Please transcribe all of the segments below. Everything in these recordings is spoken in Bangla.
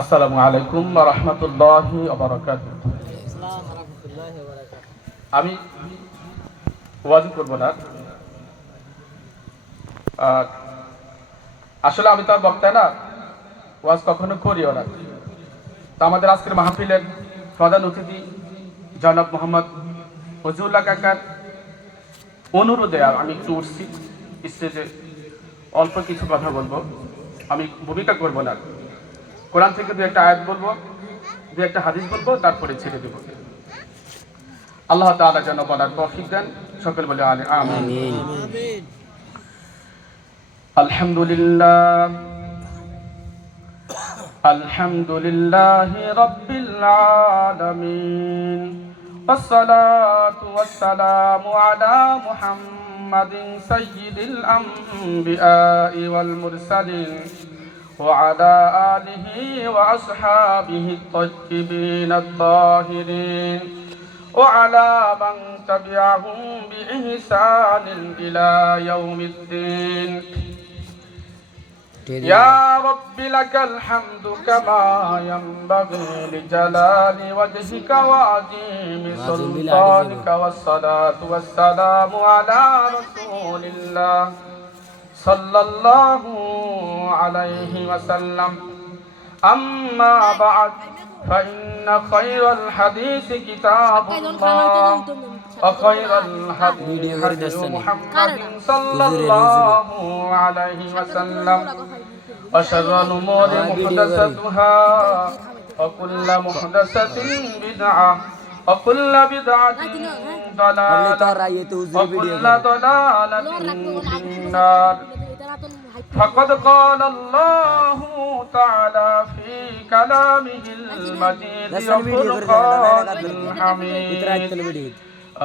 আসসালামু আলাইকুম ওয়া রাহমাতুল্লাহি ওয়া বারাকাতুহু। আমি ওয়াজ করব না। আর আসলে আমি তো আর বক্তা না, ওয়াজ কখনো করিও না। তো আমাদের আজকের মাহফিলের প্রধান অতিথি জনাব মোহাম্মদ ফজলুল্লাহ কাকার অনুরোধে আমি একটু উঠছি স্টেজে, অল্প কিছু কথা বলবো। আমি ভূমিকা করব না, কোরআন থেকে দু একটা আয়াত বলবো, দু একটা হাদিস বলবো, তারপরে ছেড়ে দেবো। আল্লাহ তাআলা যেন বলার তৌফিক দেন। সকল বলে আমিন। আলহামদুলিল্লাহ আলহামদুলিল্লাহি রাব্বিল আলামিন ওয়াসসালাতু ওয়াসসালামু আলা মুহাম্মাদিন সাইয়্যিদিল আমবিয়াই ওয়াল মুরসালিন ওয়া আলা আলিহি ওয়া আসহাবিহি আত-তাইয়্যিবিন আত-তাহিরিন وعلى من تبعهم بإحسان إلى يوم الدين. يا رب لك الحمد كما ينبغي لجلال وجهك وعظيم سلطانك، والصلاة والسلام على رسول الله صلى الله عليه وسلم. أما بعد، فإن خير الحديث كتاب الله، وخير الهدي هدي محمد صلى الله عليه وسلم، وشر الأمور محدثاتها، وكل محدثة بدعة، وكل بدعة ضلالة، وكل ضلالة في النار. فقد قال الله تعالى في كلامه المجيد وفرقانه الحميد: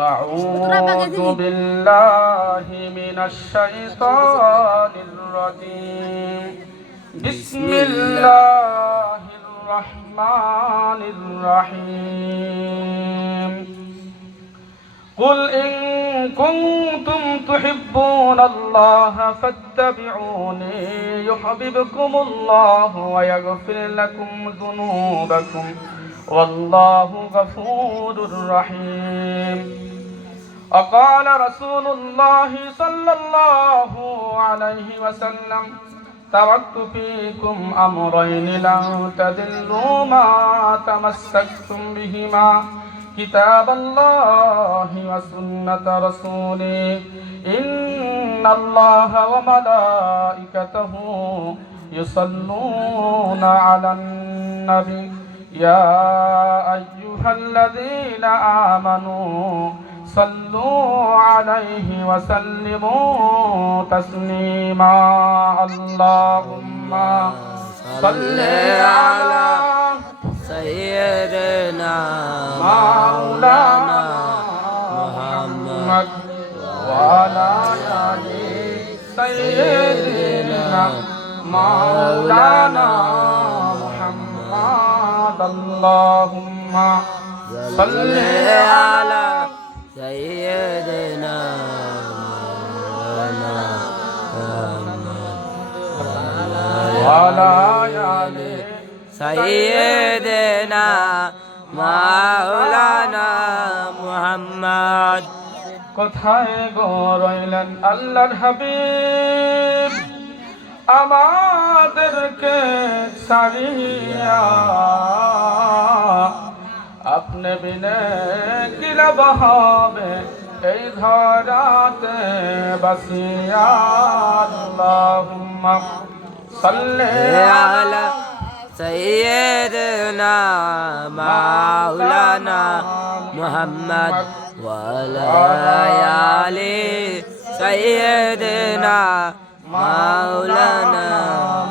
أعوذ بالله من الشيطان الرجيم. بسم الله الرحمن الرحيم. قل إن كنتم تحبون الله فاتبعوني يحببكم الله ويغفر لكم ذنوبكم والله غفور رحيم. وقال رسول الله صلى الله عليه وسلم: تركت فيكم أمرين لن تضلوا ما تمسكتم بهما: كتاب الله وسنة رسوله. إن الله وملائكته يصلون على النبي يا أيها الذين آمنوا صلوا عليه وسلموا تسليما. اللهم صل على سيدنا مولانا محمد وعلى آل سيدنا مولانا محمد. اللهم صل على سيدنا مولانا محمد وعلى آل سيدنا মাওলানা মুহাম্মদ। কোথায় গো রইলেন আল্লাহর হাবিব, আমাদেরকে ছাড়িয়া? আপনি বিনে কি লাভ হবে এই ধরাতে বাসিয়া? আল্লাহুম্মা সাল্লি আলা سيدنا مولانا محمد وعلى آل سيدنا مولانا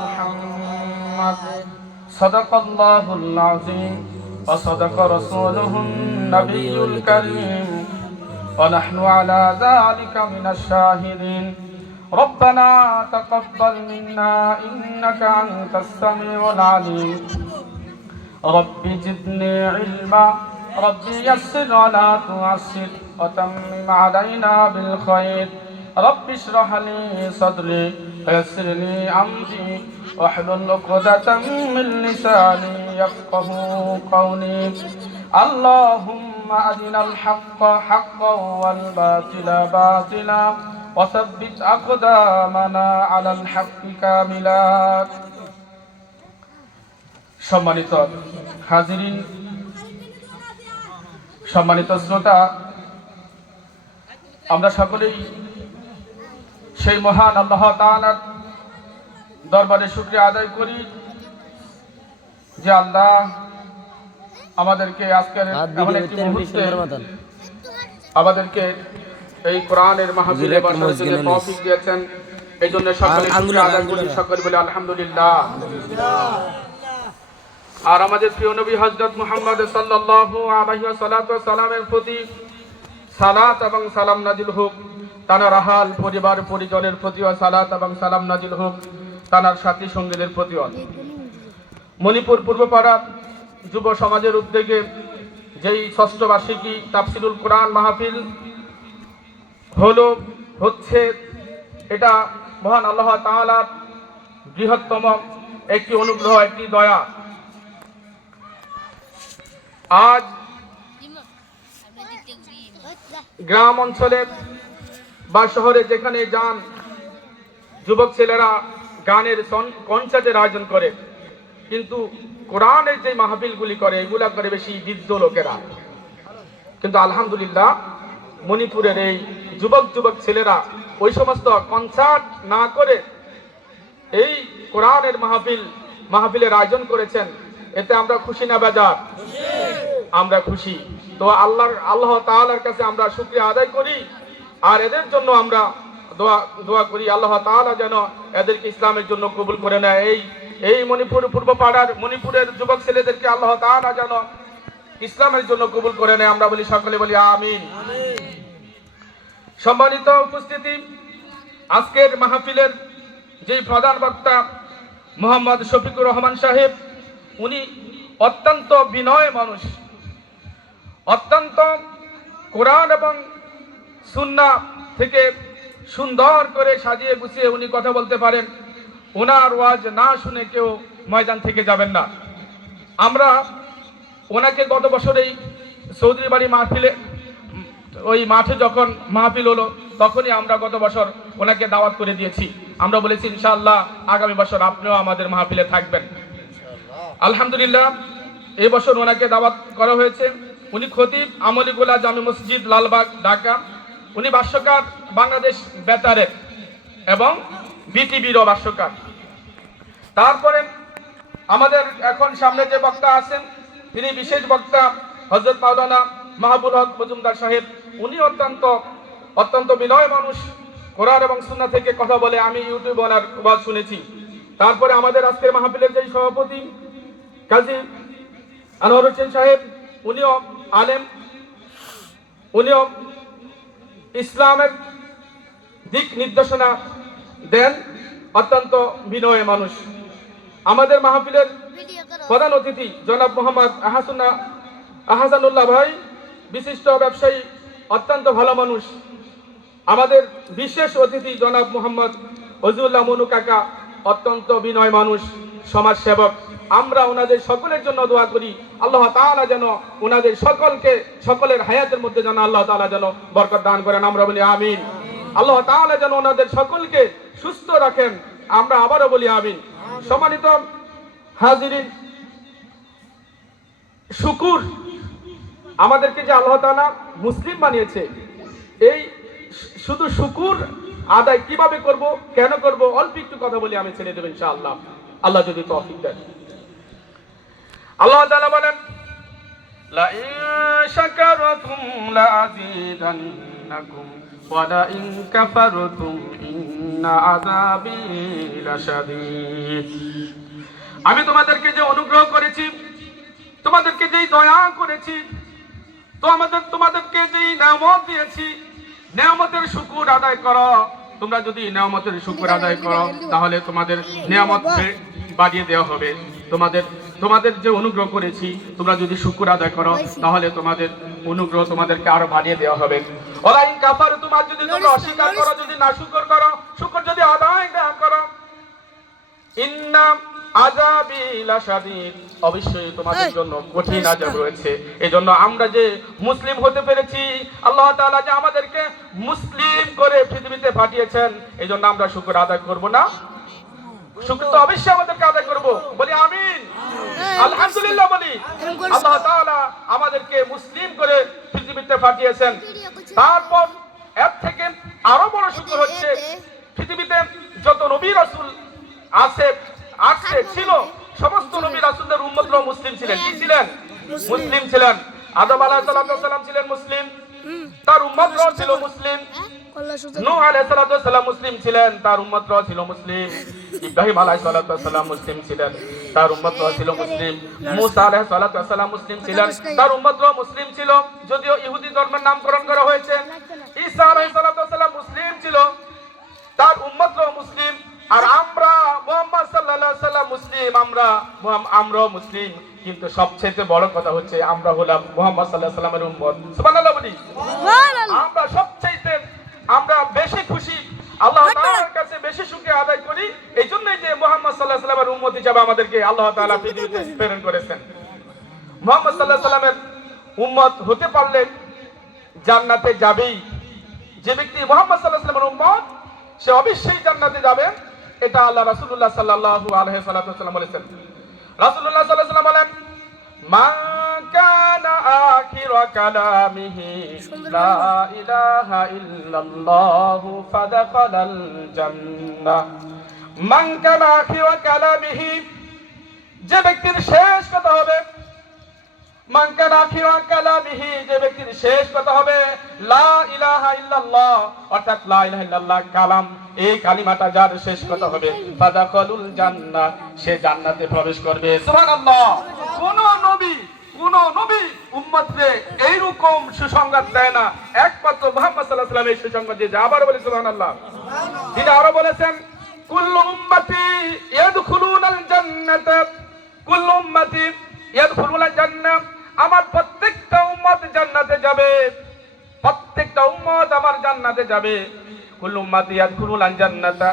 محمد. صدق الله العظيم وصدق رسوله النبي الكريم ونحن على ذلك من الشاهدين. ربنا تقبل منا إنك أنت السميع العليم. رب زدني علما، رب يسر ولا تعسر، وتمم علينا بالخير. رب اشرح لي صدري ويسر لي أمري واحلل عقدة من لساني يفقهوا قولي اللهم أرنا الحق حقا والباطل باطلا وثبت أقدامنا على الحق كاملا সম্মানিত হাজিরিন, সম্মানিত শ্রোতা, আমরা সকলেই সেই মহান আল্লাহ তাআলার দরবারে শুকরিয়া আদায় করি যে আল্লাহ আমাদেরকে আজকের এমন একটি মুহূর্তে আমাদেরকে এই কোরআনের মাহফিলে বসার জন্য তৌফিক দিয়েছেন। এই জন্য সকলে শুকরিয়া আদায় করি, সকলে বলে আলহামদুলিল্লাহ। আর আমাদের প্রিয় নবী হযরত মুহাম্মদ সাল্লাল্লাহু আলাইহি ওয়াসাল্লামের প্রতি সালাত এবং সালাম নাজিল হোক, তার আহাল পরিবার পরিজনের প্রতিও সালাত এবং সালাম নাজিল হোক, তার সাথী সঙ্গীদের প্রতিও। মণিপুর পূর্বপাড়া যুব সমাজের উদ্যোগে যেই ষষ্ঠ বার্ষিকী তাফসিরুল কোরআন মাহফিল হচ্ছে, এটা মহান আল্লাহ তাআলার বৃহত্তম একটি অনুগ্রহ, একটি দয়া। আজ গ্রাম অঞ্চলে বা শহরে যেখানে যান, যুবক ছেলেরা গানের কনসার্টের আয়োজন করে, কিন্তু কোরআনের যে মাহফিলগুলি করে এগুলা করে বেশি বৃদ্ধ লোকেরা। কিন্তু আলহামদুলিল্লাহ মণিপুরের এই যুবক ছেলেরা ওই সমস্ত কনসার্ট না করে এই কোরআনের মাহফিলের আয়োজন করেছেন। এতে আমরা খুশি না বেজার? আমরা খুশি। তো আল্লাহ তাআলার কাছে আমরা শুকরিয়া আদায় করি, আর এদের জন্য আমরা দোয়া করি আল্লাহ তাআলা যেন এদেরকে ইসলামের জন্য কবুল করে নেয়। এই মণিপুর পূর্বপাড়ার মণিপুরের যুবক ছেলেদেরকে আল্লাহ তাআলা যেন ইসলামের জন্য কবুল করে নেয়। আমরা বলি, সকলে বলি আমিন। সম্মানিত উপস্থিতি, আজকের মাহফিলের যে প্রধান বক্তা মোহাম্মদ শফিকুর রহমান সাহেব, উনি অত্যন্ত বিনয় মানুষ, অত্যন্ত কোরআন এবং সুন্নাহ থেকে সুন্দর করে সাজিয়ে গুছিয়ে উনি কথা বলতে পারেন। ওনার ওয়াজ না শুনে কেউ ময়দান থেকে যাবেন না। আমরা ওনাকে গত বছরেই চৌধুরী বাড়ি মাহফিলে ওই মাঠে যখন মাহফিল হলো, তখনই আমরা গত বছর ওনাকে দাওয়াত করে দিয়েছি। আমরা বলেছি ইনশাআল্লাহ আগামী বছর আপনিও আমাদের মাহফিলে থাকবেন। আলহামদুলিল্লাহ এই বছর ওনাকে দাওয়াত করা হয়েছে। উনি খতিব আমলিগুলা জামি মসজিদ, লালবাগ, ঢাকা। উনি ভাষ্যকার বাংলাদেশ বেতারের এবং বিটিভিরও ভাষ্যকার। তারপরে আমাদের এখন সামনে যে বক্তা আছেন, তিনি বিশেষ বক্তা হযরত মাওলানা মাহবুব হক মজুমদার সাহেব। উনি অত্যন্ত বিনয় মানুষ, কোরআন এবং সুন্নাহ থেকে কথা বলে। আমি ইউটিউবে ওনার ওয়াজ শুনেছি। তারপরে আমাদের আজকের মাহফিলের যে সভাপতি কাজী আনোয়ার হোসেন সাহেব, উনিও আলেম, উনিও ইসলামের দিক নির্দেশনা দেন, অত্যন্ত বিনয় মানুষ। আমাদের মাহফিলের প্রধান অতিথি জনাব মোহাম্মদ আহসানুল্লাহ ভাই, বিশিষ্ট ব্যবসায়ী, অত্যন্ত ভালো মানুষ। আমাদের বিশেষ অতিথি জনাব মোহাম্মদ ওয়াজিউল্লাহ মনু কাকা, অত্যন্ত বিনয় মানুষ, সমাজ সেবক। আমরা ওনাদের সকলের জন্য দোয়া করি আল্লাহ তাআলা যেন ওনাদের সকলের হায়াতের মধ্যে যেন আল্লাহ তাআলা যেন বরকত দান করেন। আমরা বলি আমিন। আল্লাহ তাআলা যেন ওনাদের সকলকে সুস্থ রাখেন। আমরা আবারও বলি আমিন। সম্মানিত হাজিরিন, শুকুর, আমাদেরকে যে আল্লাহ তাআলা মুসলিম বানিয়েছে, এই শুধু শুকুর আদায় কিভাবে করব, কেন করব, অল্প একটু কথা বলি, আমি ছেড়ে দেব ইনশাআল্লাহ, আল্লাহ যদি তৌফিক দেন। আল্লাহ তাআলা বলেন, লা ইন শাকারতুম লা আযীদান্নাকুম ওয়া লা ইন কাফারতুম ইন্না আযাবি লাশাদীদ। আমি তোমাদেরকে যে অনুগ্রহ করেছি, তোমাদেরকে যেই দয়া করেছি, তোমাদেরকে যেই নিয়ামত দিয়েছি, নিয়ামতের শুকর আদায় করো। তোমরা যদি নিয়ামতের শুকর আদায় করো, তাহলে তোমাদের নিয়ামত বাড়িয়ে দেওয়া হবে, তোমাদের তোমাদের যে অনুগ্রহ করেছি তোমরা যদি শুকর আদায় করো তাহলে তোমাদের অনুগ্রহ তোমাদেরকে আরো বাড়িয়ে দেওয়া হবে। ওয়ালাইন কাফারতুম, আর যদি তোমরা অস্বীকার করো, যদি নাশুকর করো, শুকর যদি আদায় না করো, ইন্না আযাবি লাশাদীদ, অবশ্যই তোমাদের জন্য কঠিন আযাব রয়েছে। এজন্য আমরা যে মুসলিম হতে পেরেছি, আল্লাহ তাআলা যে আমাদেরকে মুসলিম করে পৃথিবীতে পাঠিয়েছেন, এজন্য আমরা শুকর আদায় করব না? শুকর তো অবশ্যই আমাদেরকে আদায় করব। বলি আমিন, আলহামদুলিল্লাহ বলি। আল্লাহ তাআলা আমাদেরকে মুসলিম করে পৃথিবীতে পাঠিয়েছেন। তারপর এর থেকে আরো বড় শুকর হচ্ছে পৃথিবীতে যত নবী রাসূল আসছে ছিল, সমস্ত নবী রাসূলদের উম্মতরা মুসলিম ছিলেন। কি ছিলেন? মুসলিম ছিলেন। আদম আলাইহিস সালাম ছিলেন মুসলিম, তার উম্মতরাও ছিল মুসলিম। নূহ আলাইহিস সালাম মুসলিম ছিলেন, তার উম্মতরাও ছিল মুসলিম। ইব্রাহিম আলাইহিস সালাম মুসলিম ছিলেন, তার উম্মতরাও ছিল মুসলিম। মূসা আলাইহিস সালাম মুসলিম ছিলেন, তার উম্মতরাও মুসলিম ছিল, যদিও ইহুদি ধর্মের নামকরণ করা হয়েছে। ঈসা আলাইহিস সালাম মুসলিম ছিল, তার উম্মতরাও মুসলিম। আর আমরা মুহাম্মদ সাল্লাল্লাহু আলাইহি সাল্লাম মুসলিম, আমরাও মুসলিম। কিন্তু সবচেয়ে বড় কথা হচ্ছে আমরা হলাম মুহাম্মদ সাল্লাল্লাহু আলাইহি সাল্লামের উম্মত। সুবহানাল্লাহ বলি। আমরা সবচেয়ে আমরা বেশি খুশি, আল্লাহ তাআলার কাছে বেশি শুকরিয়া আদায় করি। এইজন্যই যে মুহাম্মদ সাল্লাল্লাহু আলাইহি সাল্লামের উম্মত হিসেবে আমাদেরকে আল্লাহ তাআলা পৃথিবীতে প্রেরণ করেছেন। মুহাম্মদ সাল্লাল্লাহু আলাইহি সাল্লামের উম্মত হতে পারলে জান্নাতে যাবেই। যে ব্যক্তি মুহাম্মদ সাল্লাল্লাহু আলাইহি সাল্লামের উম্মত, সে অবশ্যই জান্নাতে যাবে। এটা আল্লাহ রাসূলুল্লাহ সাল্লাল্লাহু আলাইহি ওয়াসাল্লাম বলেছেন। রাসূলুল্লাহ সাল্লাল্লাহু আলাইহি ওয়াসাল্লাম বলেন, মান কানা আখিরা কালামিহি লা ইলাহা ইল্লাল্লাহু ফাদাখালাল জান্নাহ। মান কানা আখিরা কালামিহি, যে ব্যক্তির শেষ কথা হবে, মান কানা আখিরা কালামিহি, যে ব্যক্তির শেষ কথা হবে লা ইলাহা ইল্লাল্লাহ, অর্থাৎ লা ইলাহা ইল্লাল্লাহ কালাম, এই কালিমাটা যার শেষ কথা হবে, ফাদাখালুল জান্নাহ, সে জান্নাতে প্রবেশ করবে। সুবহানাল্লাহ। কোন নবী উম্মতকে এইরকম সুসংবাদ দেয় না, একমাত্র মুহাম্মদ সাল্লাল্লাহু আলাইহি ওয়াসাল্লাম এই সুসংবাদ দিয়েছে। আবার বলি সুবহানাল্লাহ। তিনি আরো বলেছেন, কুল্লু উম্মতি ইয়াদখুলুনাল জান্নাত, কুল্লু উম্মতি ইয়াদখুলুনাল জান্নাহ, আমার প্রত্যেকটা উম্মত জান্নাতে যাবে, প্রত্যেকটা উম্মত আমার জান্নাতে যাবে। কুল্লু উম্মতি ইয়াদখুলুনাল জান্নাতা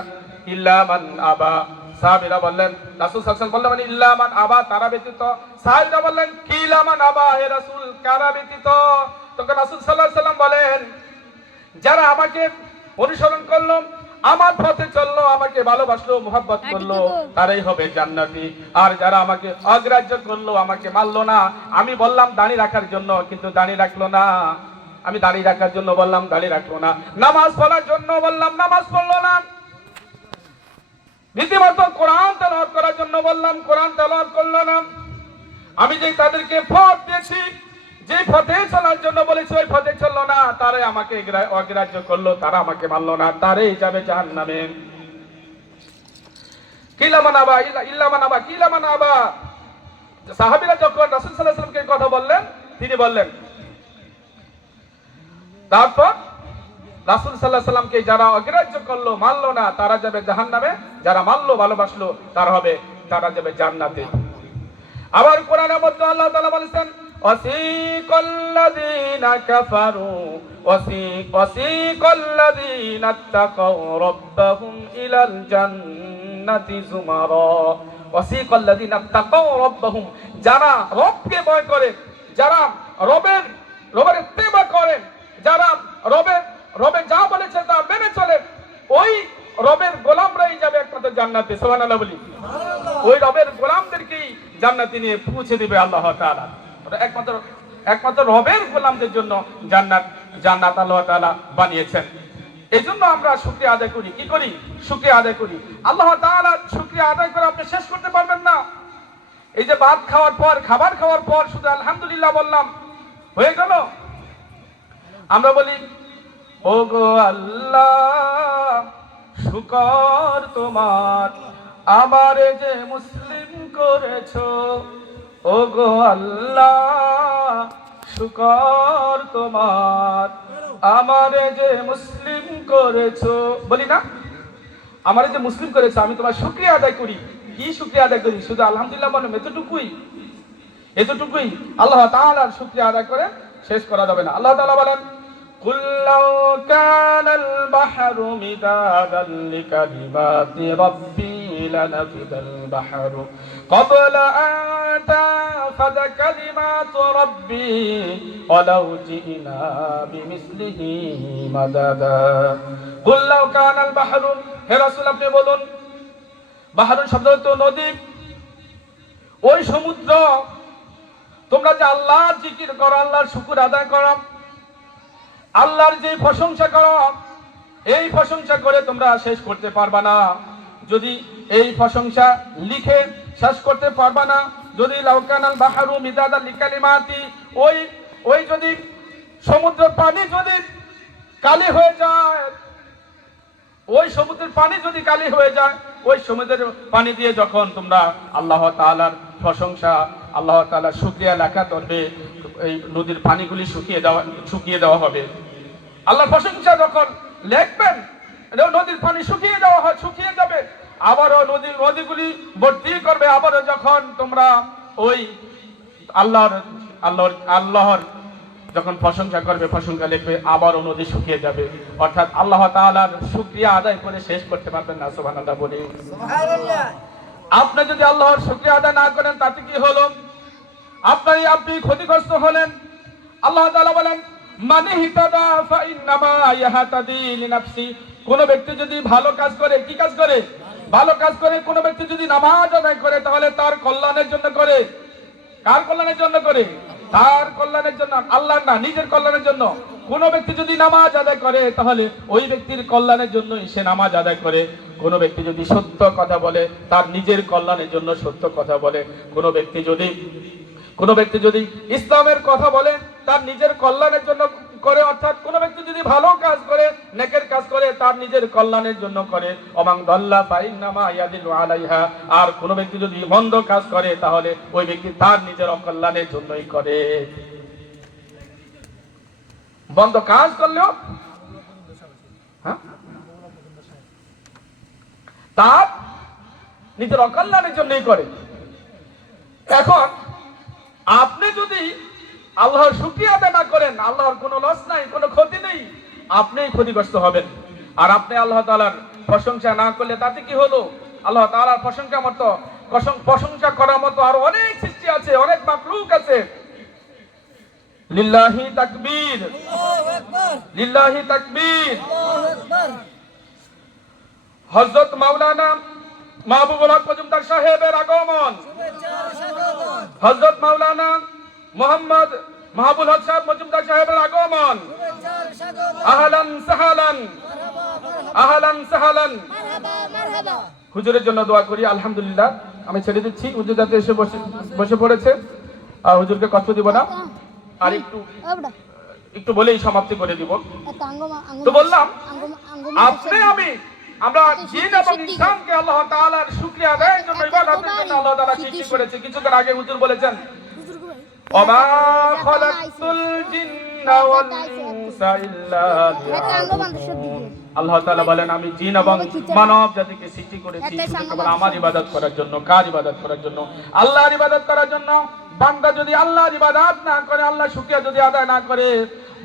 ইল্লা মান আবা। সাহাবীরা বললেন, রাসূল সাল্লাল্লাহু আলাইহি ওয়াসাল্লাম বললেন ইল্লা মান আবা, তারা ব্যতীত। সাহাবীরা বললেন কিলা মান আবা, হে রাসূল কারা ব্যতীত? তখন রাসূল সাল্লাল্লাহু আলাইহি ওয়াসাল্লাম বলেন, যারা আমাকে অনুসরণ করলো, আমার পথে চললো, আমাকে ভালোবাসলো, মুহাব্বত করলো, তারাই হবে জান্নাতি। আর যারা আমাকে অগ্রাহ্য করলো, আমাকে মানলো না, আমি বললাম দাঁড়িয়ে রাখার জন্য, কিন্তু দাঁড়িয়ে রাখলো না, আমি দাঁড়িয়ে রাখার জন্য বললাম দাঁড়িয়ে রাখলো না, নামাজ পড়ার জন্য বললাম নামাজ পড়লো না, রীতিমতো কোরআন তেলাওয়াত করার জন্য বললাম কোরআন তেলাওয়াত করলো না, আমি যে তাদেরকে পথ দিয়েছি, যে পথে চলার জন্য বলেছি ওই পথে চললো না, তারাই আমাকে অগ্রাহ্য করলো, তারা আমাকে মানলো না, তারাই যাবে জাহান্নামে। কিলা মানাবা ইল্লা মানাবা, কিলা মানাবা। সাহাবীরা যখন রাসূল সাল্লাল্লাহু আলাইহি ওয়াসাল্লামকে কথা বললেন, তিনি বললেন, তারপর রাসূল সাল্লাল্লাহু আলাইহি ওয়াসাল্লামকে যারা অগ্রাহ্য করলো, মানলো না, তারা যাবে জাহান্নামে, যারা মানলো, ভালোবাসলো, তারা যাবে জান্নাতে। আবার কোরআনের মধ্যে আল্লাহ তাআলা বলেছেন, ওয়াসিকাল্লাযীনা কাফারু ওয়াসিকাল্লাযীনা তাকাউ রাব্বাহুম ইলাল জান্নাতি যুমারা। ওয়াসিকাল্লাযীনা তাকাউ রাব্বাহুম, যারা রবকে ভয় করে, যারা রবের ইত্তেবা করে, যারা রবে যা বলেছে তা মেনে চলে, ওই রবের গোলামরাই যাবে একমাত্র জান্নাতে। সুবহানাল্লাহ বলি। ওই রবের গোলামদেরকেই জান্নাতে নিয়ে পৌঁছে দিবে আল্লাহ তাআলা। একমাত্র রবের গোলামদের জন্য জান্নাত আল্লাহ তাআলা বানিয়েছেন। এজন্য আমরা শুকরিয়া আদায় করি। কি করি? শুকরিয়া আদায় করি। আল্লাহ তাআলার শুকরিয়া আদায় করে আপনি শেষ করতে পারবেন না। এই যে ভাত খাওয়ার পর, খাবার খাওয়ার পর শুধু আলহামদুলিল্লাহ বললাম, হয়ে গেল? আমরা বলি, ও গো আল্লাহ শুকর তোমার, আমারে যে মুসলিম করেছো। ও গো আল্লাহ শুকর তোমার, আমারে যে মুসলিম করেছো। বলি না? আমার যে মুসলিম করেছে, আমি তোমার শুকরিয়া আদায় করি। কি শুকরিয়া আদায় করি? শুধু আলহামদুলিল্লাহ বললাম, এতটুকুই আল্লাহ তাআলার শুকরিয়া আদায় করে শেষ করা যাবে না। আল্লাহ তাআলা বলেন, কুল লাউ কানাল বাহরু মিদাদান লিকালিমাতি রাব্বি লানাফিদাল বাহরু ক্বাবলা আন তানফাদা কালিমাতু রাব্বি ওয়ালাউ জিনা বিমিসলিহি মাদাদা। কুল লাউ কানাল বাহরু, হে রাসূল আপনি বলুন, বাহরুন শব্দ হচ্ছে নদী, ওই সমুদ্র, তোমরা যে আল্লাহর জিকির করো, আল্লাহর শুকর আদায় করো, আল্লাহর যে প্রশংসা করো, এই প্রশংসা করে তোমরা শেষ করতে পারবা না। যদি এই প্রশংসা লিখে শেষ করতে পারবা না, যদি লাউকানাল বাহরু মিদাদান লিকালিমাতি, ওই যদি সমুদ্র পানি যদি কালি হয়ে যায়, ওই সমুদ্রের পানি যদি কালি হয়ে যায়, ওই সমুদ্রের পানি দিয়ে যখন তোমরা আল্লাহ তাআলার প্রশংসা, আল্লাহ তাআলার শুকরিয়া লেখা করবে, এই নদীর পানিগুলি শুকিয়ে দেওয়া হবে। আল্লাহর প্রশংসা যখন লিখবেন, নদীর পানি শুকিয়ে যাবে, আবারও নদীগুলি ভর্তি করবে। আবারও যখন তোমরা ওই আল্লাহর যখন প্রশংসা করবে, প্রশংসা লিখবে, আবারও নদী শুকিয়ে যাবে। অর্থাৎ আল্লাহ তাআলার শুকরিয়া আদায় করে শেষ করতে পারবেন না। সুবহানাল্লাহ বলি। আপনি যদি আল্লাহর শুকরিয়া আদায় না করেন, তাতে কি হলো? আপনি ক্ষতিগ্রস্ত হলেন। আল্লাহ তাআলা বলেন, মান ইহতাদা ফাইন্নামা ইয়াহতাদি লিনাফসি। কোন ব্যক্তি যদি ভালো কাজ করে, কি কাজ করে? ভালো কাজ করে। কোন ব্যক্তি যদি নামাজ আদায় করে, তাহলে তার কল্যাণের জন্য করে। কার কল্যাণের জন্য করে? তার কল্যাণের জন্য, আল্লাহর না, নিজের কল্যাণের জন্য। কোন ব্যক্তি যদি নামাজ আদায় করে, তাহলে ওই ব্যক্তির কল্যাণের জন্যই সে নামাজ আদায় করে। কোন ব্যক্তি যদি সত্য কথা বলে, তার নিজের কল্যাণের জন্য সত্য কথা বলে। কোন ব্যক্তি যদি ইসলামের কথা বলে, তার নিজের কল্যাণের জন্য করে। অর্থাৎ কোন ব্যক্তি যদি ভালো কাজ করে, নেকের কাজ করে, তার নিজের কল্যাণের জন্য করে। ওমান দাল্লা ফাইন্নামা ইয়াদিলু আলাইহা। আর কোন ব্যক্তি যদি মন্দ কাজ করে, তাহলে ওই ব্যক্তি তার নিজের অকল্যাণের জন্যই করে। মন্দ কাজ করলেও তার নিজের অকল্যাণের জন্যই করে। এখন আপনি যদি আল্লাহর শুকরিয়া আদায় না করেন, আল্লাহর কোনো লস নাই, কোনো ক্ষতি নেই, আপনিই ক্ষতিগ্রস্ত হবেন। আর আপনি আল্লাহ তাআলার প্রশংসা না করলে তাতে কি হলো? আল্লাহ তাআলার প্রশংসা করার মতো আরো অনেক সৃষ্টি আছে, অনেক মাখলুক আছে। লিল্লাহি তাকবীর, আল্লাহু আকবার, লিল্লাহি তাকবীর, আল্লাহু আকবার। হযরত মাওলানা মাহবুবুল হক মজুমদার সাহেবের আগমন, হযরত মাওলানা মোহাম্মদ মাহবুবুল হক সাহেব মজুমদার সাহেবের আগমন। আহলান সাহলান, আহলান সাহলান। হুজুরের জন্য দোয়া করি। আলহামদুলিল্লাহ, আমি ছেড়ে দিচ্ছি। হুজুর যাতে এসে বসে পড়েছে, আর হুজুরকে কষ্ট দিব না। আর একটু বলেই সমাপ্তি করে দিব। তো বললাম, আমরা জিন এবং ইনসানকে আল্লাহ তাআলার শুকরিয়া আদায়ের জন্য, ইবাদতের জন্য আল্লাহ তাআলা সৃষ্টি করেছে। কিছুক্ষণ আগে হুজুর বলেছেন, ওমা খালাকতুল জিন্না ওয়াল ইনসা ইল্লা লিয়াবুদুন। আল্লাহ তাআলা বলেন, আমি জিন এবং মানব জাতিকে সৃষ্টি করেছি কেবল আমার ইবাদত করার জন্য। কার ইবাদত করার জন্য? আল্লাহর ইবাদত করার জন্য। বান্দা যদি আল্লাহর ইবাদত না করে, আল্লাহর শুকরিয়া যদি আদায় না করে,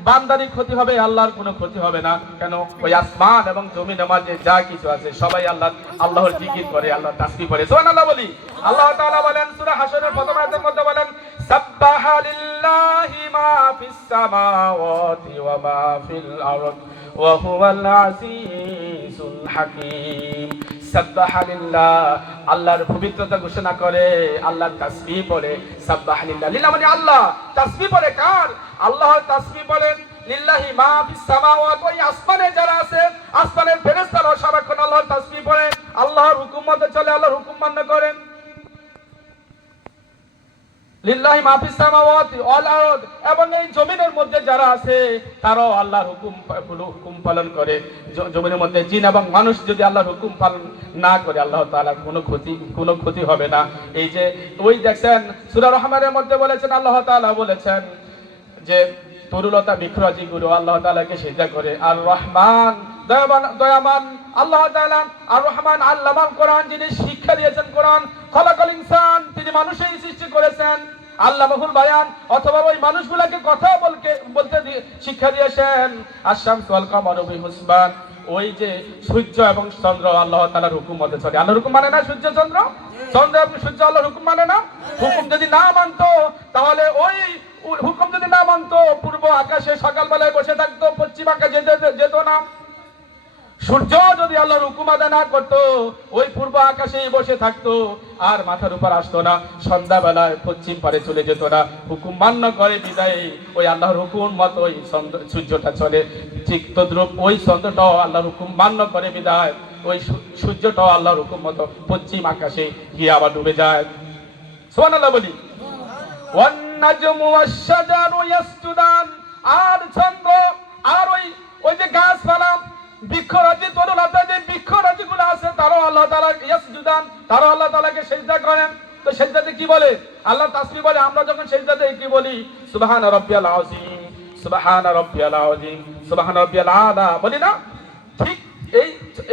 বান্দারই ক্ষতি হবে, আল্লাহর কোনো ক্ষতি হবে না। কেন? ওই আসমান এবং জমিনের মাঝে যা কিছু আছে সবাই আল্লাহর জিকির করে, আল্লাহর তাসবিহ করে। সুবহানাল্লাহ বলি। আল্লাহ তাআলা বলেন সূরা হাশরের প্রথম আয়াতের মধ্যে বলেন, সাব্বাহা লিল্লাহি মা ফিস সামাওয়াতি ওয়া মা ফিল আরদ ওয়া হুয়াল আজিজুল হাকীম। সাব্বাহা লিল্লাহ, আল্লাহর পবিত্রতা ঘোষণা করে, আল্লাহর তাসবিহ পড়ে। সাব্বাহা লিল্লাহ, লিল্লাহ মানে আল্লাহ। তাসবিহ পড়ে কার? আল্লাহর তাসবিহ বলেন। লিল্লাহি মা ফিস সামাওয়াতি, ওই আসমানে যারা আছে, আসমানের ফেরেশতারা সারাক্ষণ আল্লাহর তাসবিহ পড়ে, আল্লাহর হুকুম মতে চলে, আল্লাহর হুকুম মান্য করেন। লিল্লাহি মা ফিস সামাওয়াতি ওয়াল আরদ, এবং এই জমিনের মধ্যে যারা আছে তারাও আল্লাহর হুকুম পালন করে। জমিনের মধ্যে জিন এবং মানুষ যদি আল্লাহর হুকুম পালন না করে, আল্লাহ তাআলার কোনো ক্ষতি হবে না। এই যে ওই দেখছেন সূরা রহমানের মধ্যে বলেছেন, আল্লাহ তাআলা বলেছেন যে তরুলতা বৃক্ষ যেগুলো আল্লাহ তাআলাকে সিজদা করে, আর রহমান দয়াবান আল্লাহ তাআলা আর রহমান আল্লামাল কোরআন, যিনি শিক্ষা দিয়েছেন কোরআন, খলাকাল ইনসান, তিনি মানুষই সৃষ্টি করেছেন, আল্লামাহুল বায়ান, অথবা ওই মানুষগুলোকে কথা বলতে শিক্ষা দিয়েছেন, আশ-শামসু ওয়াল কামারু বিহুসবান, ওই যে সূর্য এবং চন্দ্র আল্লাহ তাআলার হুকুম মতে চলে। আল্লাহর হুকুম মানে না সূর্য চন্দ্র? চন্দ্র এবং সূর্য আল্লাহর হুকুম মানে না? হুকুম যদি না মানতো, তাহলে ওই হুকুম যদি না মানতো, পূর্ব আকাশে সকালবেলায় বসে থাকতো, পশ্চিম আকাশে যেত না। সূর্য যদি আল্লাহর হুকুম আদায় না করতো, ওই পূর্ব আকাশেই বসে থাকতো, আর মাথার উপর আসতো না, সন্ধ্যাবেলায় পশ্চিম পারে চলে যেত না। হুকুম মান্য করে বিদায় ওই আল্লাহর হুকুম মতো ওই সূর্যটা চলে। ঠিক তদ্রূপ ওই চন্দ্রটাও আল্লাহর হুকুম মান্য করে বিদায় ওই সূর্যটাও আল্লাহর হুকুম মতো পশ্চিম আকাশে গিয়ে আবার ডুবে যায়। সুবহানাল্লাহ বলি। ওয়ান নাজমু ওয়াশ-শাজারু ইয়াসজুদান, আর চন্দ্র আর ওই যে গাছপালা, বৃক্ষরাজি, তরুলতা, যে বৃক্ষরাজিগুলো আছে, তারাও আল্লাহ তাআলা ইয়াসজুদান, তারাও আল্লাহ তাআলাকে সিজদা করেন। তো সিজদাতে কি বলে? আল্লাহ তাসবিহ বলে। আমরা যখন সিজদাতে কি বলি? সুবহান রাব্বিয়াল আযীম, সুবহান রাব্বিয়াল আযীম, সুবহান রাব্বিয়াল আলা বলি না? ঠিক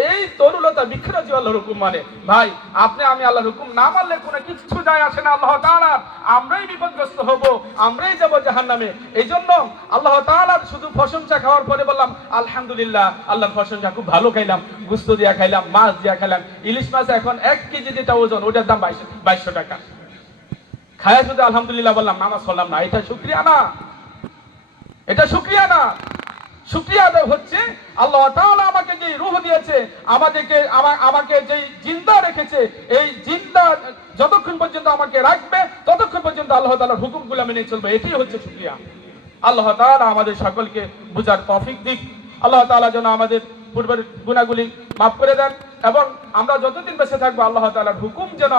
এই তরুলতা, বৃক্ষরাজি আল্লাহর হুকুম মানে। ভাই, আপনি আমি আল্লাহর হুকুম না মানলে কোনো কিছু যায় আসে না আল্লাহ তাআলার। আমরাই বিপদগ্রস্ত হব, আমরাই যাব জাহান্নামে। এইজন্য আল্লাহ তাআলার শুধু প্রশংসা খাওয়ার পরে বললাম আলহামদুলিল্লাহ, আল্লাহর প্রশংসা, খুব ভালো খাইলাম, গোশত দিয়া খাইলাম, মাছ দিয়া খাইলাম। ইলিশ মাছ এখন 1 কেজি যেটা ওজন, ওটার দাম 2200 টাকা। খায়া শুধু আলহামদুলিল্লাহ বললাম, নামাজ পড়লাম না, এটা শুকরিয়া না? এটা শুকরিয়া না? শুকরিয়া আদায় হচ্ছে আল্লাহ তাআলা আমাকে যে রূহ দিয়েছে, আমাকে যে জিন্দা রেখেছে, এই জিন্দা যতক্ষণ পর্যন্ত আমাকে রাখবে, ততক্ষণ পর্যন্ত আল্লাহ তাআলার হুকুমগুলো মেনে চলবে। এটাই হচ্ছে শুকরিয়া। আল্লাহ তাআলা আমাদের সকলকে বুঝার তৌফিক দিক। আল্লাহ তাআলা যেন আমাদের পূর্বের গুনাহগুলি মাফ করে দেন, এবং আমরা যতদিন বেঁচে থাকবো আল্লাহ তাআলার হুকুম যেন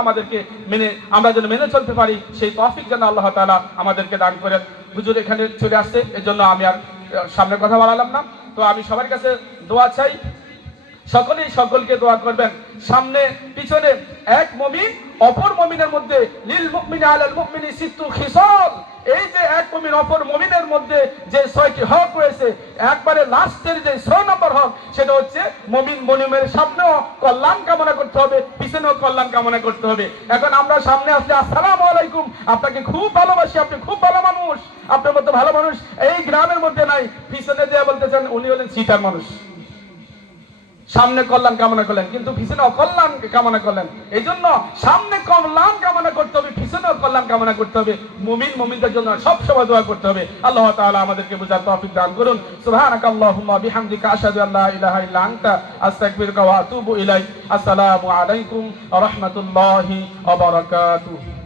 আমরা যেন মেনে চলতে পারি, সেই তৌফিক যেন আল্লাহ তাআলা আমাদেরকে দান করেন। হুজুর এখানে চলে আসছে, এজন্য আমি আর সামনে কথা বাড়ালাম না। তো আমি সবার কাছে দোয়া চাই, সকলেই সকলকে দোয়া করবেন। সামনে পিছনে এক মুমিন অপর মুমিনের মধ্যে, লিল মুমিনি আলাল মুমিনি সিত্তু খিসাল, এই যে এক মুমিন অপর মুমিনের মধ্যে যে 6টি হক রয়েছে, একবারে লাস্টের যে 6 নম্বর হক, সেটা হচ্ছে মুমিনের সামনেও কল্যাণ কামনা করতে হবে, পিছনেও কল্যাণ কামনা করতে হবে। এখন আমরা সামনে আসলে আসসালামু আলাইকুম, আপনাকে খুব ভালোবাসি, আপনি খুব ভালো মানুষ, আপনার মতো ভালো মানুষ এই গ্রামের মধ্যে নাই, পিছনে দিয়ে বলতেছেন উনি হলেন সিটার মানুষ। সামনে কল্যাণ কামনা করলেন, কিন্তু পিছনে অকল্যাণ কামনা করলেন। এই জন্য সামনে কল্যাণ কামনা করতে হবে, পিছনেও কল্যাণ কামনা করতে হবে। মুমিনদের জন্য সবসময় দোয়া করতে হবে। আল্লাহ তাআলা আমাদেরকে বুঝার তৌফিক দান করুন। সুবহানাকাল্লাহুম্মা বিহামদিকা আশহাদু আল্লা ইলাহা ইল্লা আনতা আস্তাগফিরুকা ওয়া আতুবু ইলাইক। আসসালামু আলাইকুম ওয়া রাহমাতুল্লাহি ওয়া বারাকাতুহু।